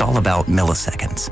It's all about milliseconds.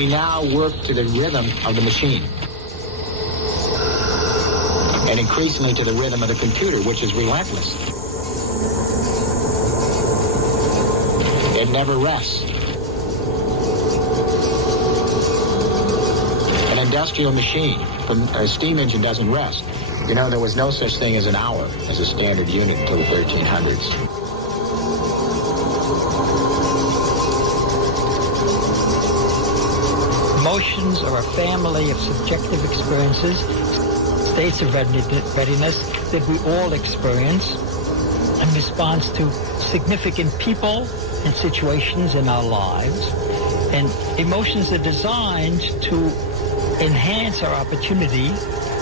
We now work to the rhythm of the machine. And increasingly to the rhythm of the computer, which is relentless. It never rests. An industrial machine, a steam engine doesn't rest. You know, there was no such thing as an hour as a standard unit until the 1300s. Emotions are a family of subjective experiences, states of readiness that we all experience in response to significant people and situations in our lives. And emotions are designed to enhance our opportunity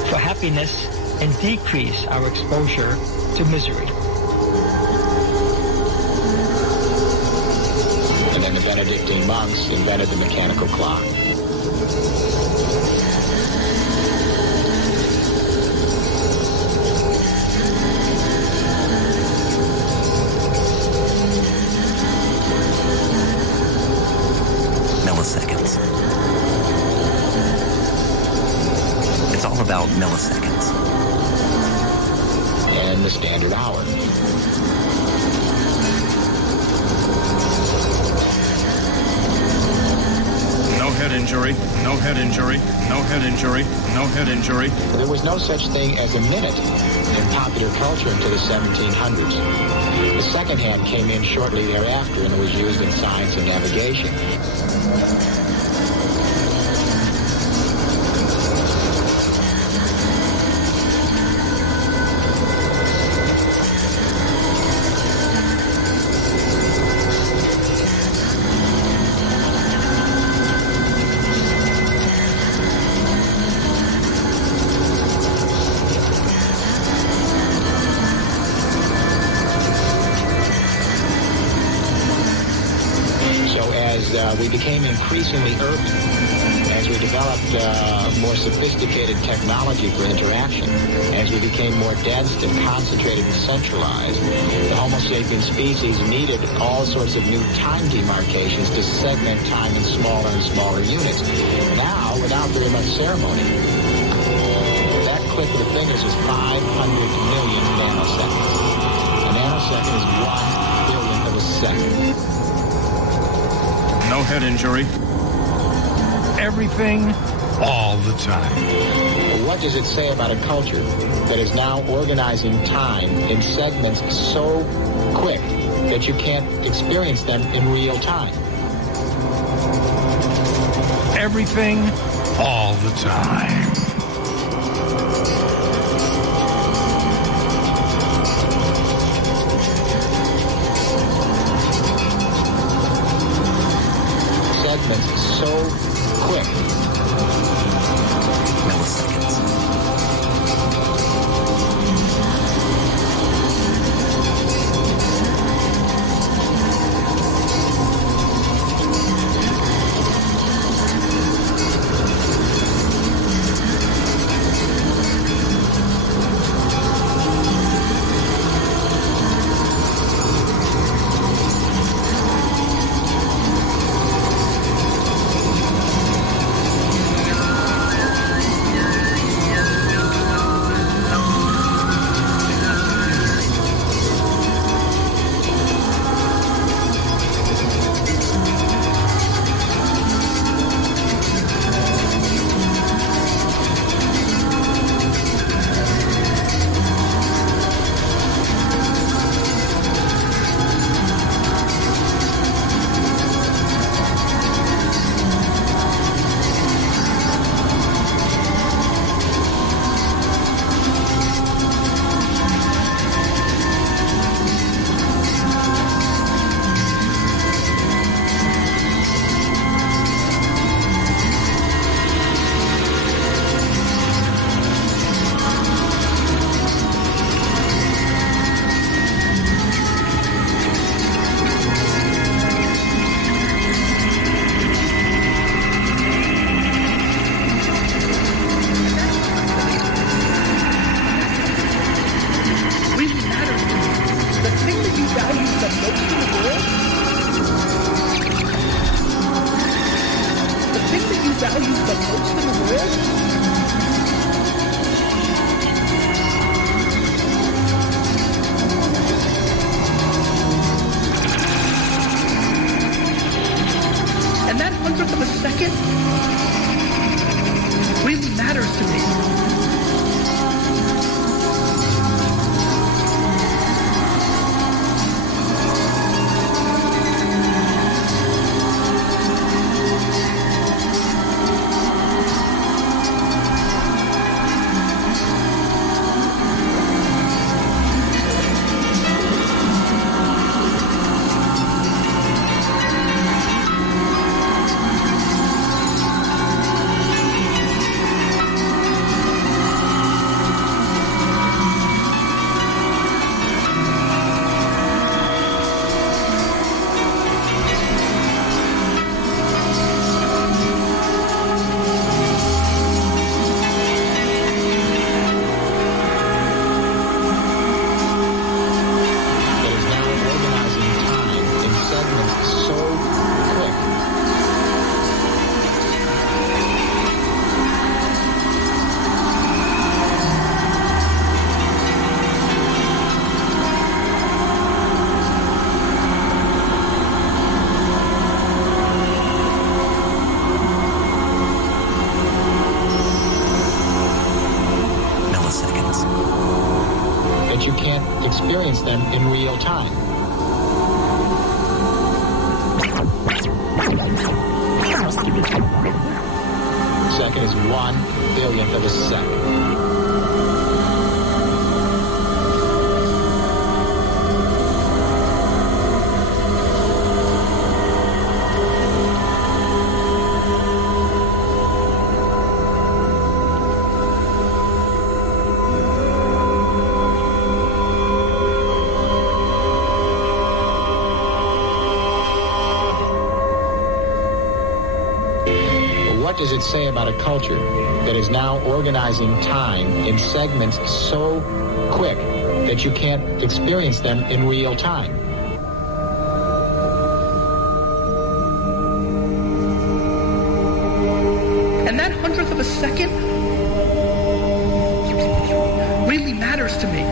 for happiness and decrease our exposure to misery. And then the Benedictine monks invented the mechanical clock. Milliseconds. It's all about milliseconds. And the standard hour. No head injury, no head injury, no head injury, no head injury. There was no such thing as a minute in popular culture until the 1700s. The second hand came in shortly thereafter and was used in science and navigation. We became increasingly urban as we developed more sophisticated technology for interaction, as we became more dense and concentrated and centralized. The Homo sapien species needed all sorts of new time demarcations to segment time in smaller and smaller units. Now, without very much ceremony, that click of the fingers is 500 million nanoseconds. A nanosecond is 1 billionth of a second. No head injury. Everything, all the time. What does it say about a culture that is now organizing time in segments so quick that you can't experience them in real time? Everything, all the time. So quick. Milliseconds. The thing that valued by most in the world? And that hundredth of a second really matters to me. You can't experience them in real time. Second is 1/billionth of a second. What does it say about a culture that is now organizing time in segments so quick that you can't experience them in real time? And that hundredth of a second really matters to me.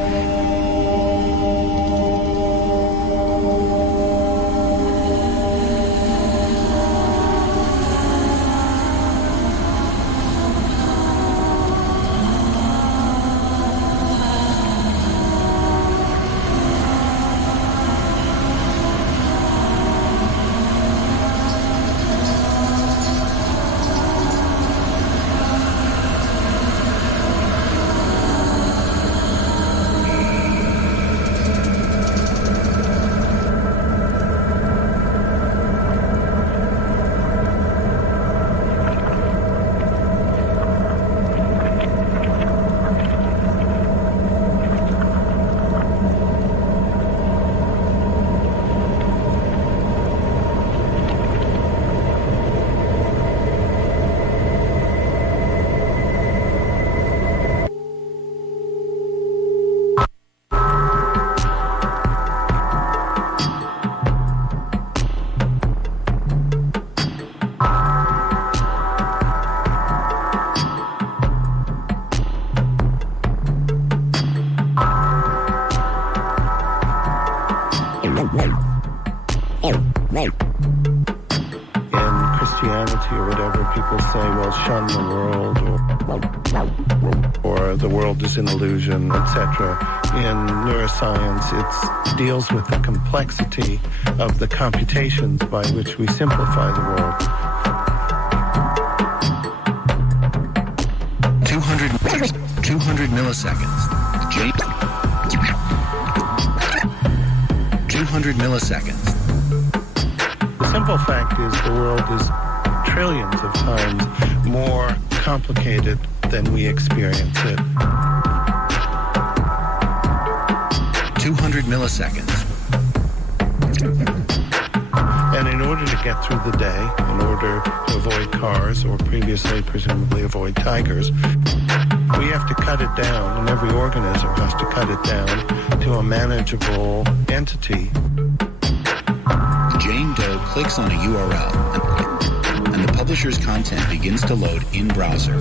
In Christianity or whatever, people say, well, shun the world, or the world is an illusion, etc. In neuroscience, it deals with the complexity of the computations by which we simplify the world. 200 milliseconds. 200 milliseconds. The simple fact is the world is trillions of times more complicated than we experience it. 200 milliseconds. And in order to get through the day, in order to avoid cars or previously presumably avoid tigers, we have to cut it down, and every organism has to cut it down to a manageable entity. Jane Doe clicks on a URL and the publisher's content begins to load in browser.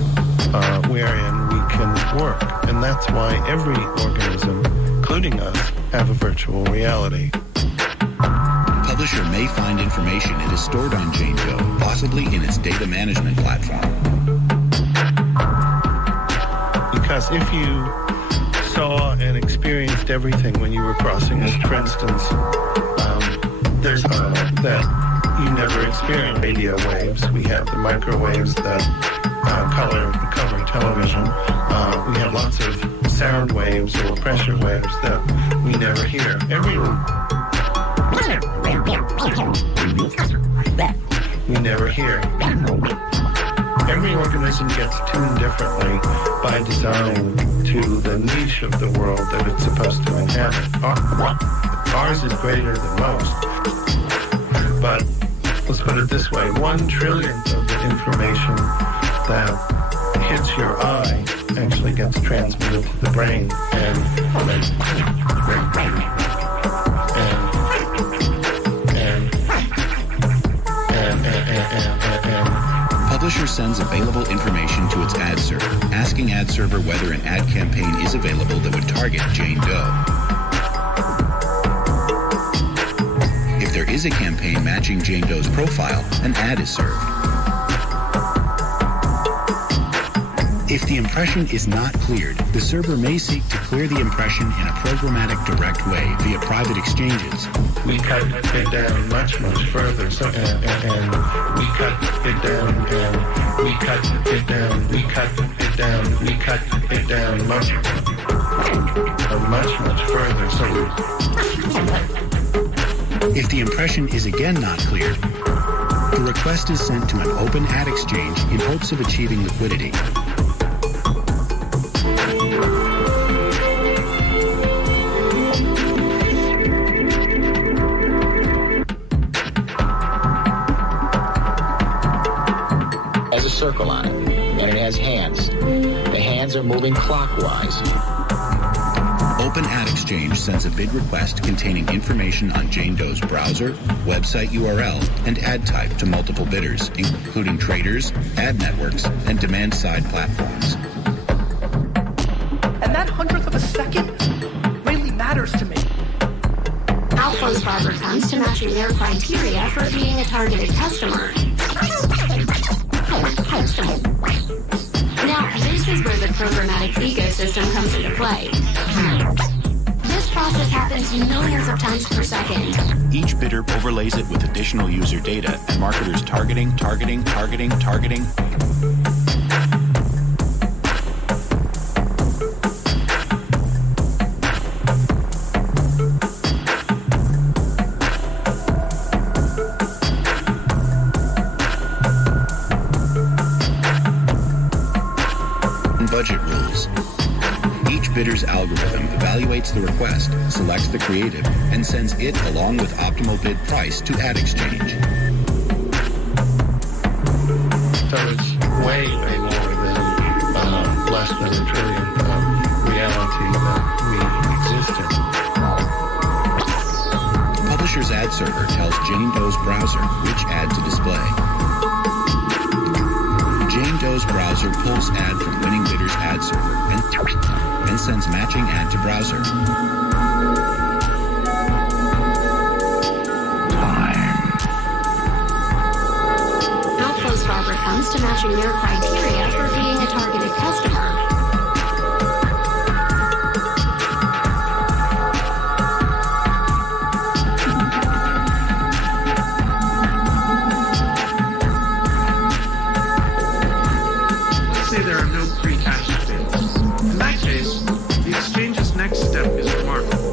Wherein we can work. And that's why every organism, including us, have a virtual reality. The publisher may find information it has stored on Jane Doe, possibly in its data management platform. Because if you saw and experienced everything when you were crossing it, for instance, there's that you never experienced radio waves. We have the microwaves that cover television. We have lots of sound waves or pressure waves that we never hear. We never hear. Every organism gets tuned differently by design to the niche of the world that it's supposed to inhabit. Ours is greater than most. But let's put it this way, 1 trillionth of the information that hits your eye actually gets transmitted to the brain and Publisher sends available information to its ad server, asking ad server whether an ad campaign is available that would target Jane Doe. If there is a campaign matching Jane Doe's profile, an ad is served. If the impression is not cleared, the server may seek to clear the impression in a programmatic direct way via private exchanges. We cut it down much, much further. So, and we cut it down, and we cut it down, we cut it down, we cut it down much, much further. So, if the impression is again not cleared, the request is sent to an open ad exchange in hopes of achieving liquidity. Circle on it, and it has hands. The hands are moving clockwise. Open Ad Exchange sends a bid request containing information on Jane Doe's browser, website URL, and ad type to multiple bidders, including traders, ad networks, and demand-side platforms. And that 100th of a second really matters to me. How close Barbara comes to matching their criteria for being a targeted customer. Now, this is where the programmatic ecosystem comes into play. This process happens millions of times per second. Each bidder overlays it with additional user data and marketers targeting. Budget rules. Each bidder's algorithm evaluates the request, selects the creative, and sends it along with optimal bid price to Ad Exchange. So it's way more than less than a trillion reality that we exist in. Publisher's ad server tells Jane Doe's browser which ad to display. Jane Doe's browser pulls ad from winning bidder's ad server and sends matching ad to browser. How close Barbara comes to matching their criteria for being a targeted customer. There are no pre-cached bids. In that case, the exchange's next step is remarkable.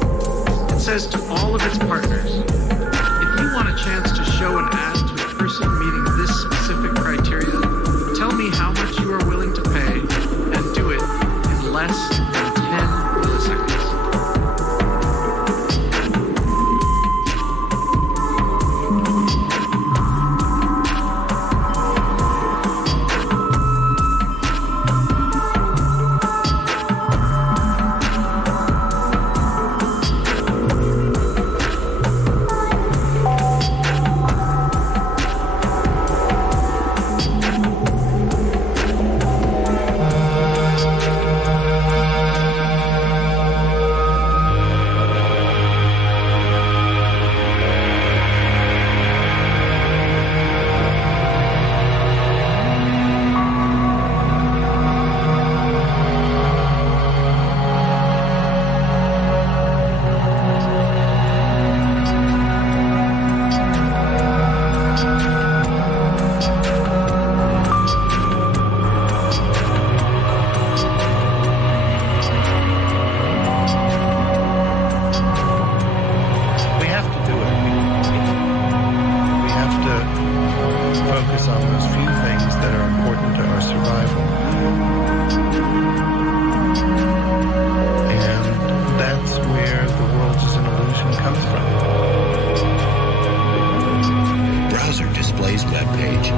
It says to all of its partners, if you want a chance to show an ad to a person meeting this specific criteria, tell me how much you are willing to pay and do it in less than 10 milliseconds.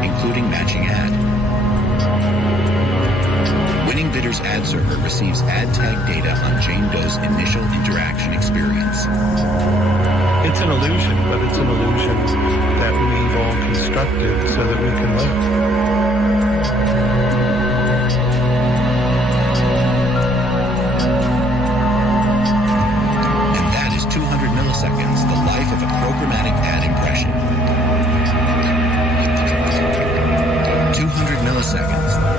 including matching ad. Winning Bidder's ad server receives ad tag data on Jane Doe's initial interaction experience. It's an illusion, but it's an illusion that we've all constructed so that we can live. And that is 200 milliseconds, the life of a programmatic ad impression. 200 milliseconds.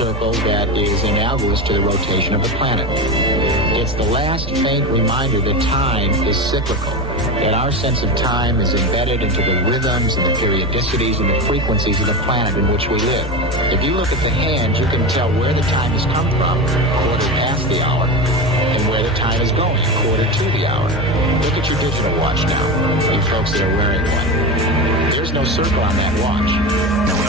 circle that is analogous to the rotation of the planet. It's the last faint reminder that time is cyclical, that our sense of time is embedded into the rhythms and the periodicities and the frequencies of the planet in which we live. If you look at the hands, you can tell where the time has come from, quarter past the hour, and where the time is going, quarter to the hour. Look at your digital watch now, you folks that are wearing one. There's no circle on that watch. No.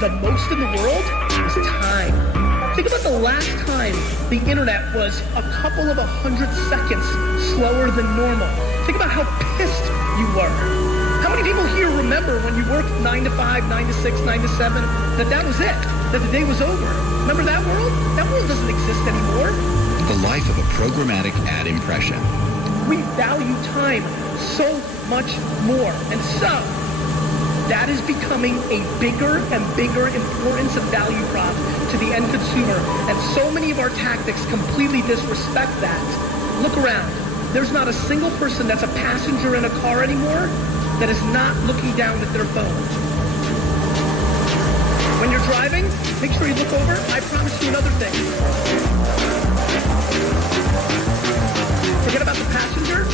The most in the world is time. Think about the last time the internet was a couple of 100 seconds slower than normal. Think about how pissed you were. How many people here remember when you worked 9 to 5, 9 to 6, 9 to 7, that was it, that the day was over? Remember that world? That world doesn't exist anymore. The life of a programmatic ad impression. We value time so much more. And so, that is becoming a bigger and bigger importance and value prop to the end consumer. And so many of our tactics completely disrespect that. Look around. There's not a single person that's a passenger in a car anymore that is not looking down at their phone. When you're driving, make sure you look over. I promise you another thing. Forget about the passenger.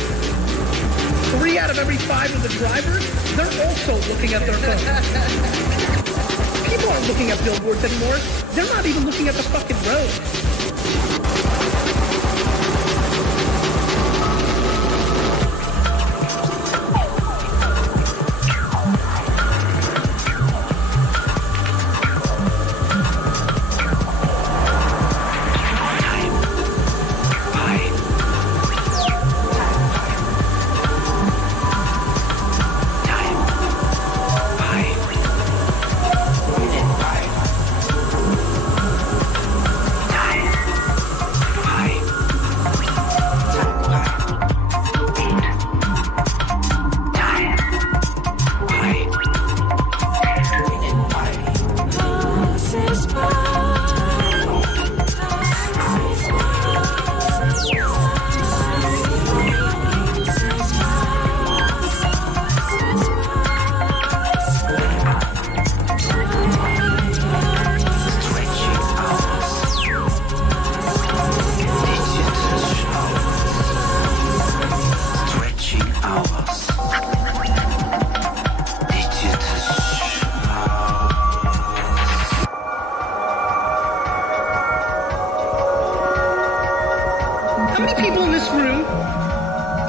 3 out of every 5 of the drivers, they're also looking at their phone. People aren't looking at billboards anymore. They're not even looking at the fucking road.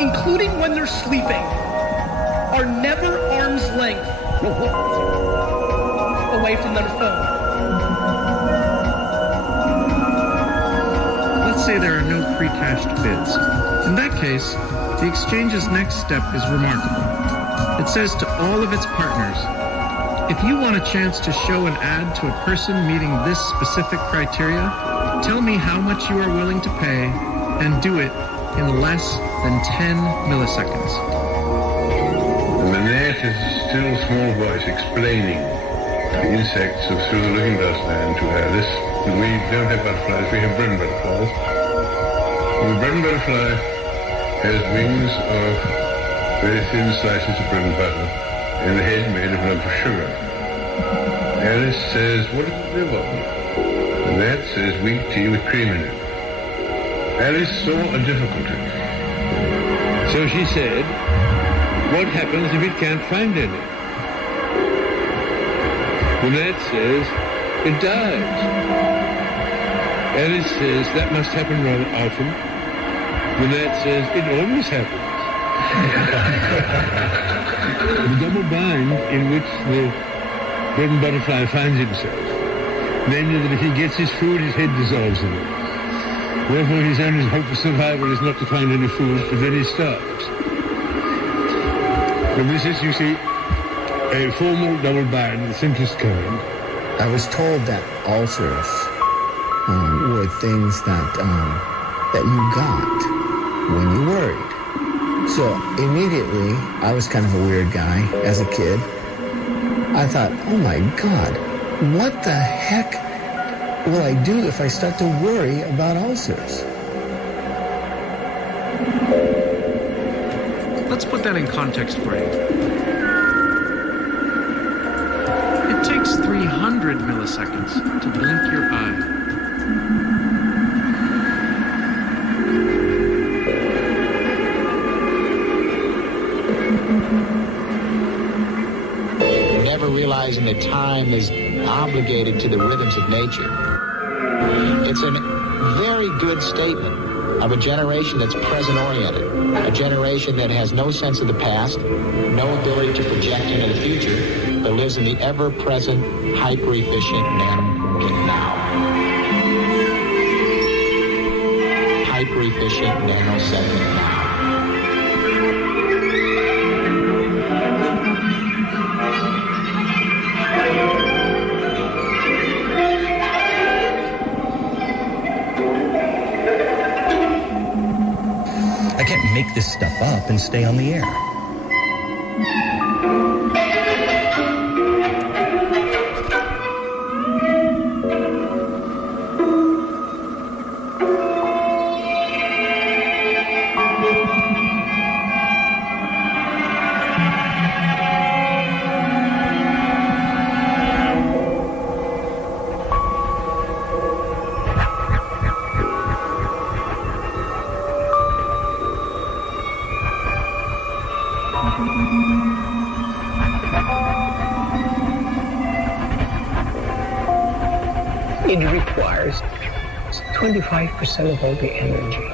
Including when they're sleeping, are never arm's length away from their phone. Let's say there are no pre-cached bids. In that case, the exchange's next step is remarkable. It says to all of its partners, if you want a chance to show an ad to a person meeting this specific criteria, tell me how much you are willing to pay and do it in less than 10 milliseconds. And the net is a still small voice explaining to insects through the looking glass land to Alice that we don't have butterflies, we have bread and butterflies. And the bread and butterfly has wings of very thin slices of bread and butter and a head made of lump of sugar. Alice says, what does it live on? And that says weak tea with cream in it. Alice saw a difficulty. So she said, what happens if it can't find any? The gnat says, it dies. Alice says, that must happen rather often. The gnat says, it always happens. The double bind in which the bread and butterfly finds himself, namely that if he gets his food, his head dissolves in it. Therefore, his only hope for survival is not to find any food, but then he starves. And this is, you see, a formal double bind of the simplest kind. I was told that ulcers would the things that you got when you worried. So immediately, I was kind of a weird guy as a kid. I thought, oh my God, what the heck will I do if I start to worry about ulcers? Let's put that in context for you. It takes 300 milliseconds to blink your eye. Never realizing that time is obligated to the rhythms of nature. It's a very good statement of a generation that's present-oriented, a generation that has no sense of the past, no ability to project into the future, but lives in the ever-present, hyper-efficient nanosecond now. Hyper-efficient nanosecond now. I can't make this stuff up and stay on the air. It requires 25% of all the energy.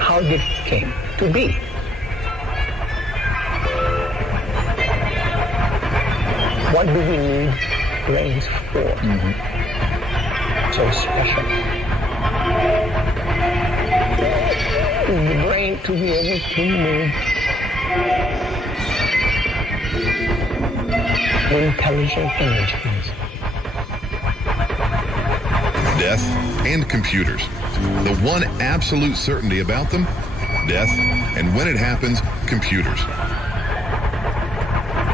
How did it came to be? What do we need brains for? So special. The brain to be able to move intelligent energies. Death and computers. The one absolute certainty about them, death, and when it happens, computers.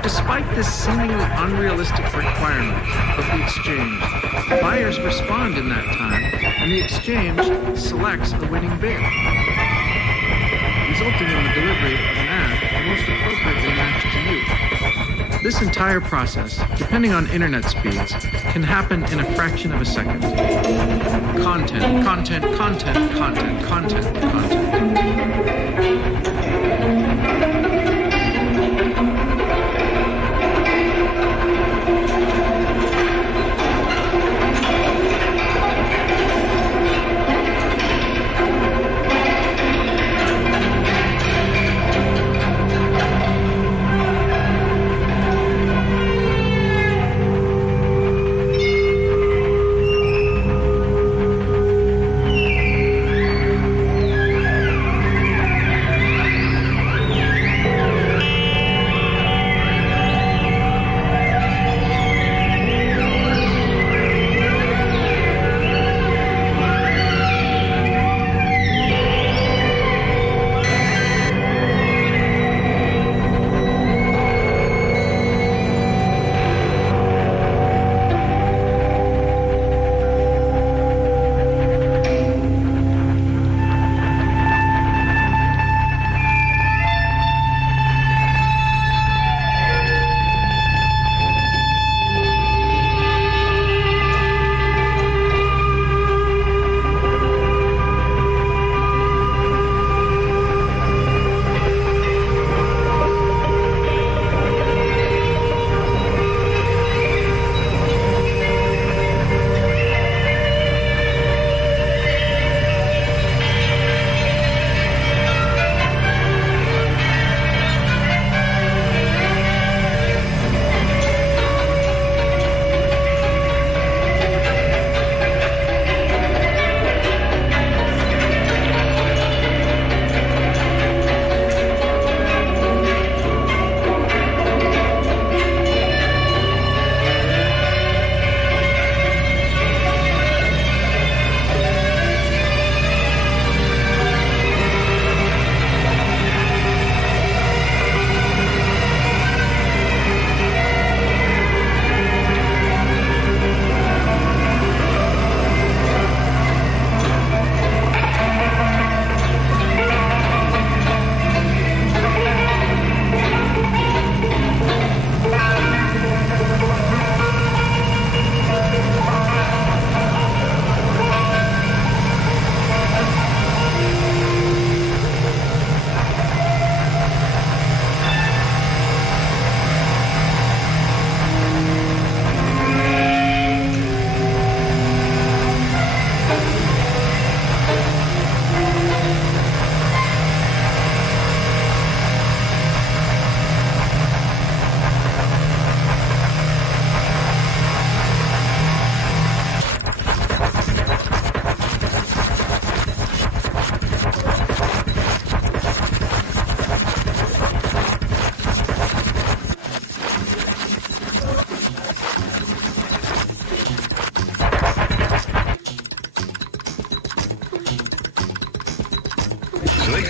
Despite this seemingly unrealistic requirement of the exchange, buyers respond in that time, and the exchange selects a winning bid, resulting in the delivery of an ad most appropriately matched to you. This entire process, depending on internet speeds, can happen in a fraction of a second. Content, content, content, content, content, content.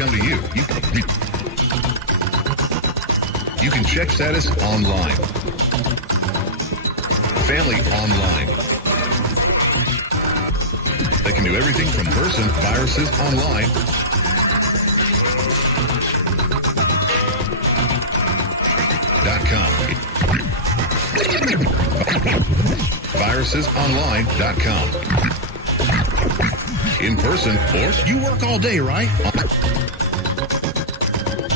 come to you. You can check status online. Family online. They can do everything from person viruses online .com. virusesonline.com. In person, or you work all day, right?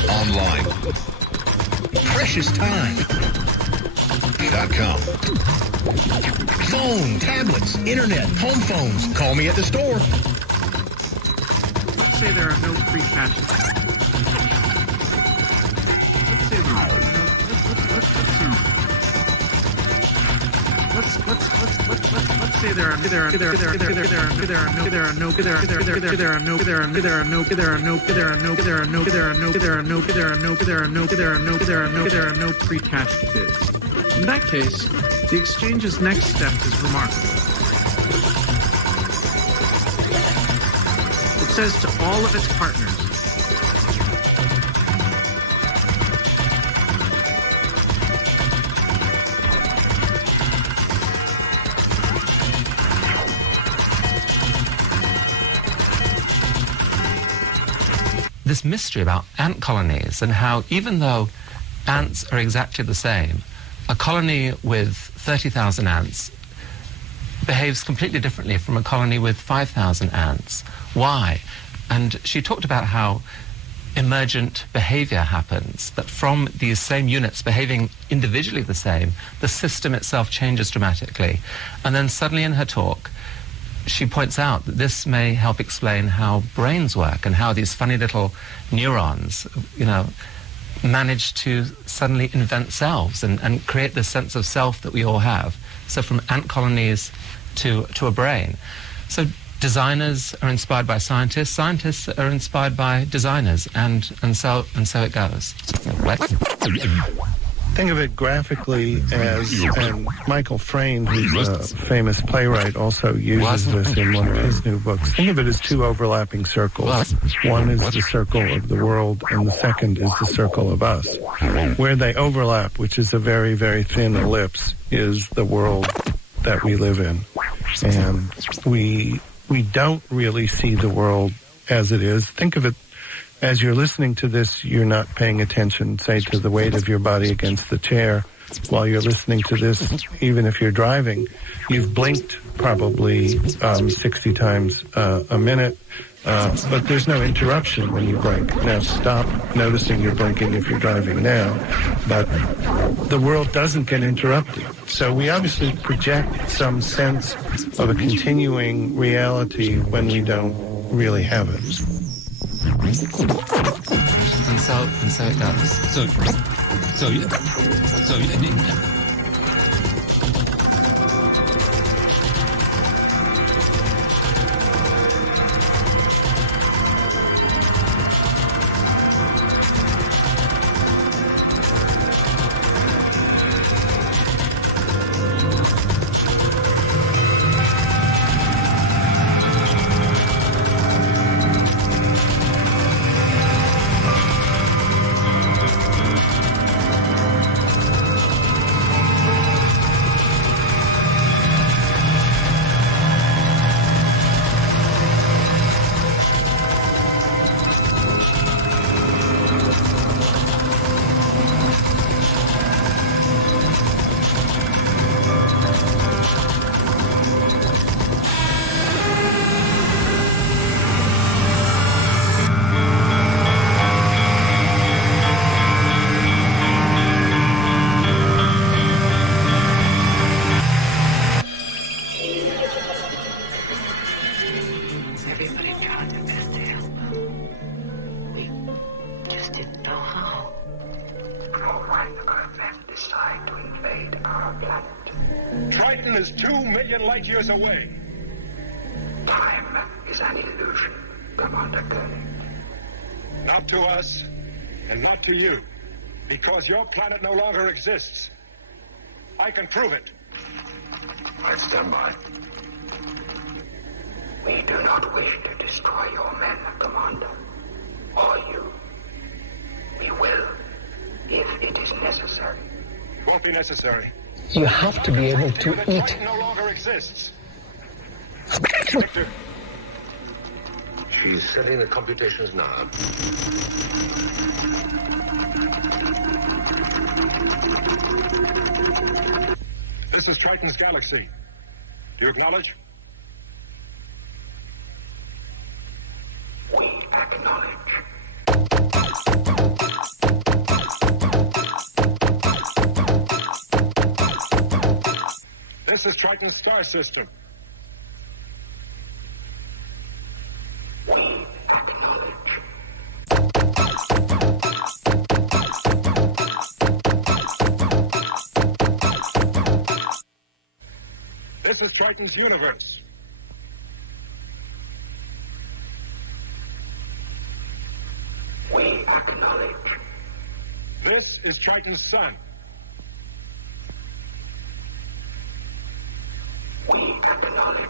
Online. Precious time. .com. Phone, tablets, internet, home phones. Call me at the store. Let's say there are no free caches. Let's say there are no. Let's say there are no pre-cached bids. In that case, the exchange's next step is remarkable. It says to all of its partners, this mystery about ant colonies and how even though ants are exactly the same, a colony with 30,000 ants behaves completely differently from a colony with 5,000 ants. Why? And she talked about how emergent behavior happens, that from these same units behaving individually the same, the system itself changes dramatically. And then suddenly in her talk, she points out that this may help explain how brains work and how these funny little neurons, manage to suddenly invent selves and create this sense of self that we all have. So from ant colonies to a brain. So designers are inspired by scientists, scientists are inspired by designers, and so it goes. Think of it graphically as, and Michael Frayn, who's a famous playwright, also uses this in one of his new books. Think of it as two overlapping circles. One is the circle of the world, and the second is the circle of us. Where they overlap, which is a very, very thin ellipse, is the world that we live in. And we don't really see the world as it is. Think of it, as you're listening to this, you're not paying attention, say, to the weight of your body against the chair. While you're listening to this, even if you're driving, you've blinked probably 60 times a minute, but there's no interruption when you blink. Now stop noticing you're blinking if you're driving now, but the world doesn't get interrupted. So we obviously project some sense of a continuing reality when we don't really have it. And so it goes. So Triton is 2 million light years away. Time is an illusion, Commander Koenig. Not to us, and not to you, because your planet no longer exists. I can prove it. I stand by. We do not wish to destroy your men, Commander. Are you? We will, if it is necessary. Won't be necessary. You have to be able to The eat. Triton no longer exists. Victor. She's setting the computations now. This is Triton's galaxy. Do you acknowledge? We acknowledge. This is Triton's star system. We acknowledge. This is Triton's universe. We acknowledge. This is Triton's sun. We acknowledge.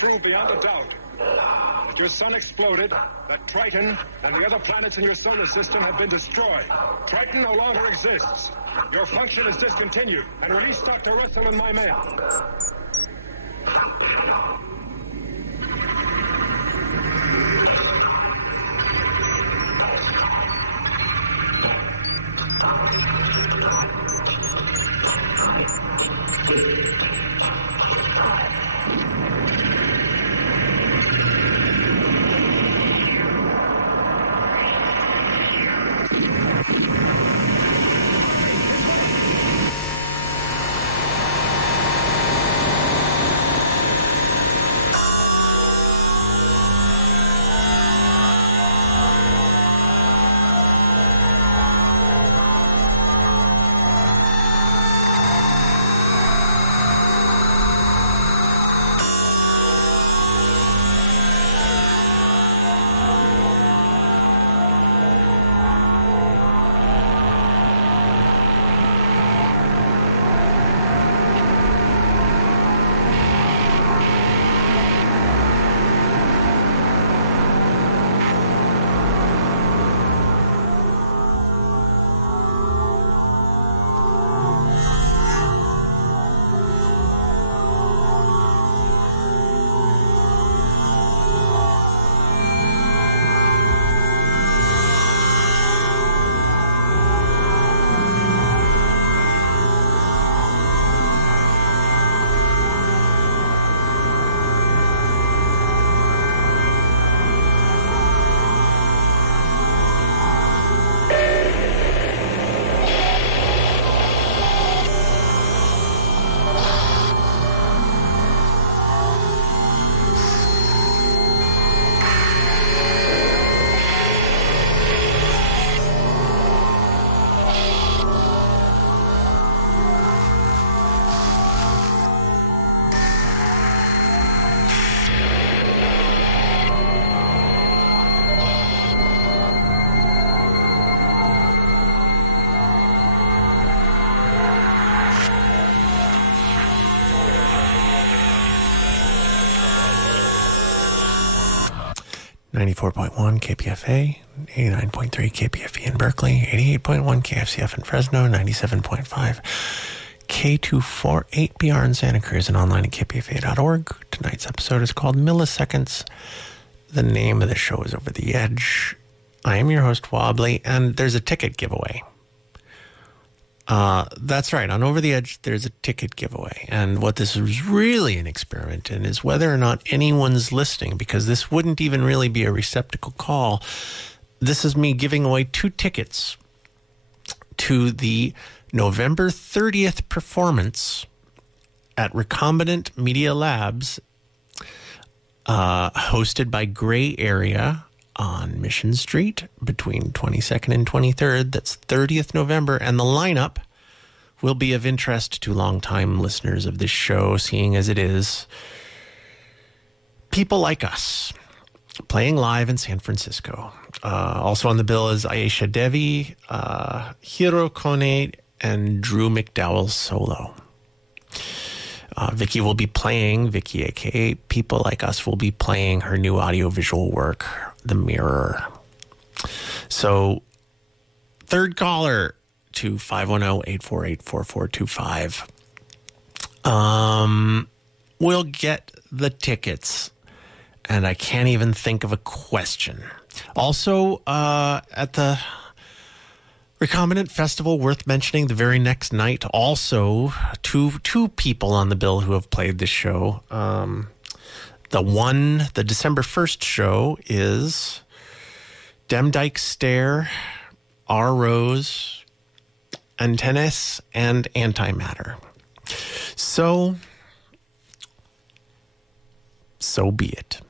prove beyond a doubt that your sun exploded, that Triton and the other planets in your solar system have been destroyed. Triton no longer exists. Your function is discontinued. And release Dr. Russell and my men. .1 KPFA, 89.3 KPFE in Berkeley, 88.1 KFCF in Fresno, 97.5 K248BR in Santa Cruz, and online at kpfa.org. Tonight's episode is called Milliseconds. The name of the show is Over the Edge. I am your host, Wobbly, and there's a ticket giveaway. That's right. On Over the Edge, there's a ticket giveaway. And what this is really an experiment in is whether or not anyone's listening, because this wouldn't even really be a receptacle call. This is me giving away 2 tickets to the November 30th performance at Recombinant Media Labs, hosted by Gray Area on Mission Street between 22nd and 23rd. That's 30th November. And the lineup will be of interest to longtime listeners of this show, seeing as it is people like us playing live in San Francisco. Also on the bill is Aisha Devi, Hiro Kone, and Drew McDowell solo. Vicky will be playing, Vicky aka People Like Us will be playing her new audiovisual work, The Mirror. So, third caller to 510-848-4425. We'll get the tickets, and I can't even think of a question. Also, at the Recombinant Festival, worth mentioning, the very next night, also two people on the bill who have played this show. The December 1st show is Demdike Stare, R. Rose, Antennas, and Antimatter. So be it.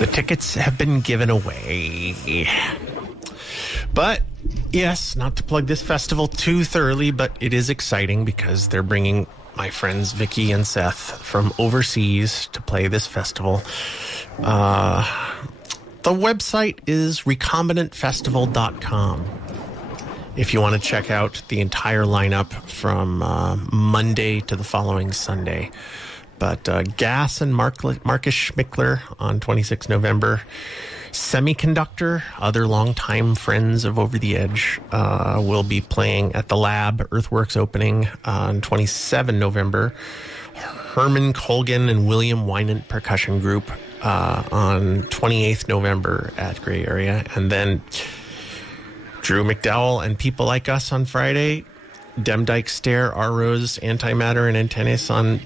The tickets have been given away. But, yes, not to plug this festival too thoroughly, but it is exciting because they're bringing my friends Vicky and Seth from overseas to play this festival. The website is recombinantfestival.com if you want to check out the entire lineup from Monday to the following Sunday. But Gas and Marcus Schmickler on 26 November. Semiconductor, other longtime friends of Over the Edge, will be playing at the Lab Earthworks opening on 27 November. Herman Colgan and William Wynant Percussion Group on 28th November at Gray Area. And then Drew McDowell and People Like Us on Friday. Demdike Stare, R-Rose, Antimatter, and Antennas on